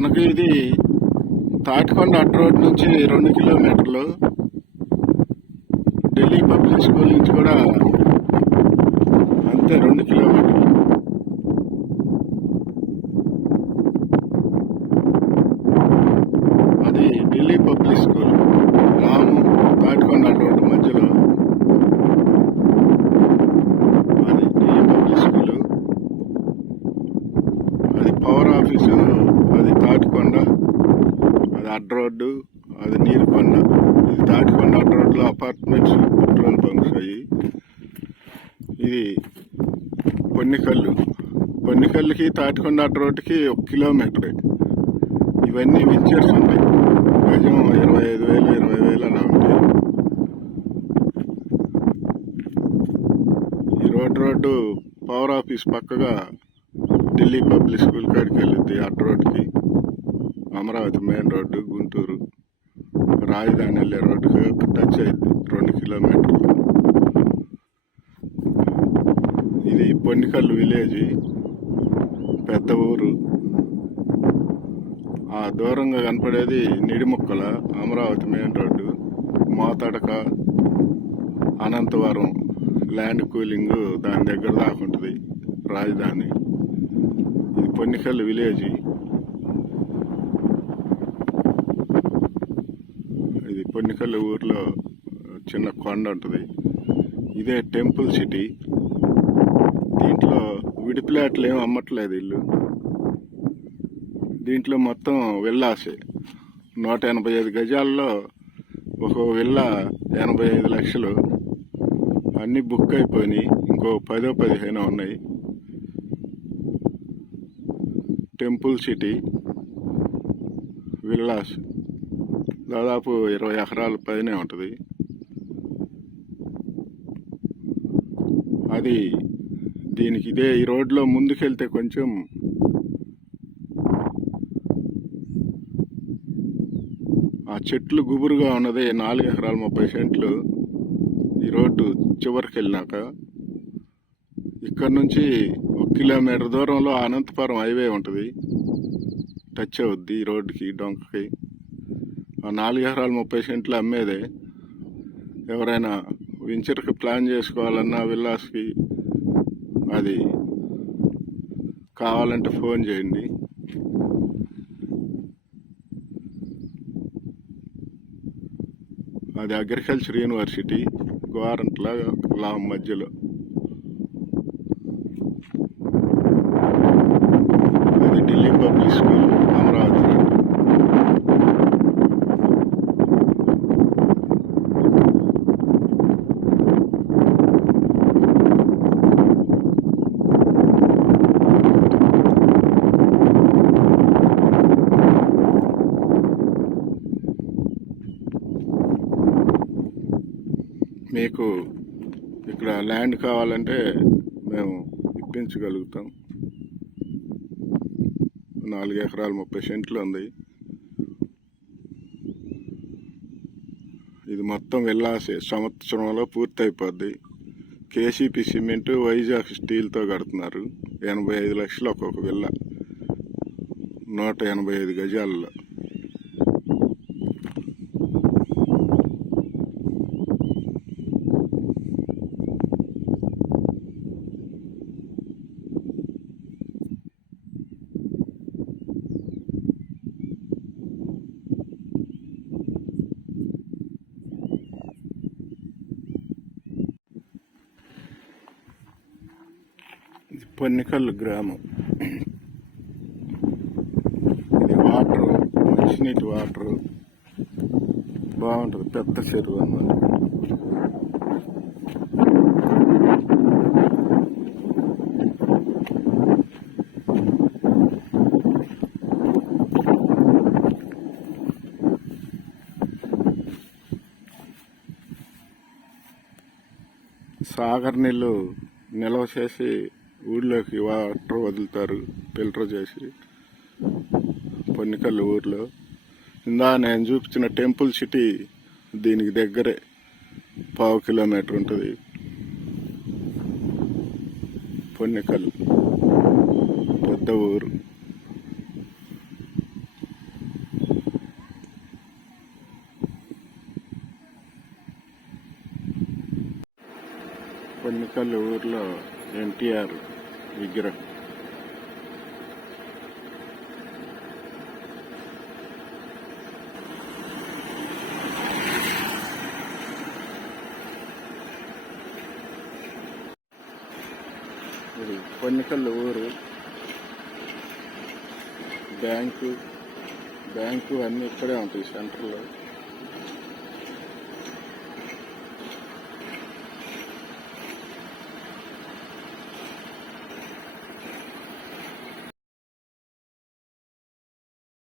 మనకి ఇది తాటికొండ అట్ రోడ్ నుంచి రెండు కిలోమీటర్లు. ఢిల్లీ పబ్లిక్ స్కూల్ నుంచి కూడా అంతే రెండు కిలోమీటర్లు అది ఢిల్లీ పబ్లిక్ స్కూల్ రాము తాటికొండ అట్ రోడ్ మధ్యలో అది ఢిల్లీ పబ్లిక్ స్కూల్ అది పవర్ ఆఫీసు అది తాటికొండ అది అడ్డ రోడ్డు అది నీరుకొండ ఇది తాటికొండ అడ్డ రోడ్లో అపార్ట్మెంట్స్ పెట్రోల్ బంక్స్ అయ్యి ఇది పొన్నికల్లు. పొన్నికల్లుకి తాటికొండ రోడ్డుకి ఒక కిలోమీటర్. ఇవన్నీ వెంచర్స్ ఉంటాయి. గజం ఇరవై ఐదు వేలు ఇరవై వేలు అలా ఉంటాయి. ఈ రోడ్ రోడ్డు పవర్ ఆఫీస్ పక్కగా ఢిల్లీ పబ్లిక్ స్కూల్ కాడికి వెళ్ళింది అటు రోడ్డుకి. Amaravati main road Guntur. రాజధాని వెళ్ళే రోడ్డుకి టచ్ అయింది. రెండు కిలోమీటర్లు. ఇది పొన్నికల్లు విలేజ్ పెద్ద ఊరు. ఆ దూరంగా కనపడేది Nidimukkala Amaravati main road Mothadaka Anantavaram land pooling దాని దగ్గర దాకా ఉంటుంది రాజధాని. ఇది పొన్నికల్లు విలేజ్. ఇది ఊర్లో చిన్న కొండ ఉంటుంది. ఇదే టెంపుల్ సిటీ. దీంట్లో విడిప్లాట్లు ఏం అమ్మట్లేదు ఇల్లు. దీంట్లో మొత్తం విల్లాసే నూట ఎనభై ఐదు గజాల్లో ఒక విల్లా ఎనభై ఐదు లక్షలు. అన్నీ బుక్ అయిపోయినాయి. ఇంకో పదో పదిహేను ఉన్నాయి. టెంపుల్ సిటీ విల్లాస్ దాదాపు ఇరవై ఎకరాల పైనే ఉంటుంది. అది దీనికి ఇదే ఈ రోడ్లో ముందుకెళ్తే కొంచెం ఆ చెట్లు గుబురుగా ఉన్నది నాలుగు ఎకరాల ముప్పై సెంట్లు ఈ రోడ్డు చివరికి వెళ్ళినాక ఇక్కడ నుంచి ఒక కిలోమీటర్ దూరంలో అనంతపురం హైవే ఉంటుంది. టచ్ అవుద్ది ఈ రోడ్డుకి డొంకకి. నాలుగు ఎకరాలు ముప్పై సెంట్లు అమ్మేదే. ఎవరైనా వెంచర్కి ప్లాన్ చేసుకోవాలన్నా విల్లాస్కి అది కావాలంటే ఫోన్ చేయండి. అది అగ్రికల్చర్ యూనివర్సిటీ గోరంట్ల లా మధ్యలో. అది Delhi public school Amaravati road మీకు ఇక్కడ ల్యాండ్ కావాలంటే మేము ఇప్పించగలుగుతాం. నాలుగు ఎకరాలు ముప్పై సెంట్లు ఉంది. ఇది మొత్తం వెళ్ళాల్సి సంవత్సరంలో పూర్తయిపోద్ది. కేసీపీ సిమెంట్ వైజాగ్ స్టీల్తో కడుతున్నారు. ఎనభై ఐదు లక్షలు ఒక్కొక్క విల్ల. నూట ఎనభై ఐదు గజాలలో ఇది పొన్నికల్లు గ్రామం. ఇది వాటర్ మంచినీటి వాటర్. బాగుంటుంది పెద్ద చెరువు అన్నమాట. సాగర్ నీళ్ళు నిల్వ చేసి ఊళ్ళోకి వాటర్ వదులుతారు ఫిల్టర్ చేసి. పొన్నికల్లు ఊర్లో. ఇందా నేను చూపించిన టెంపుల్ సిటీ దీనికి దగ్గరే. పావు కిలోమీటర్ ఉంటుంది. పొన్నికల్ పెద్ద ఊరు. పొన్నికల్ ఊర్లో ఎన్టీఆర్ విగ్రహం. ఇది పొన్నికల్ ఊరు. బ్యాంకు బ్యాంకు అన్నీ ఇక్కడే ఉంటాయి సెంటర్లో.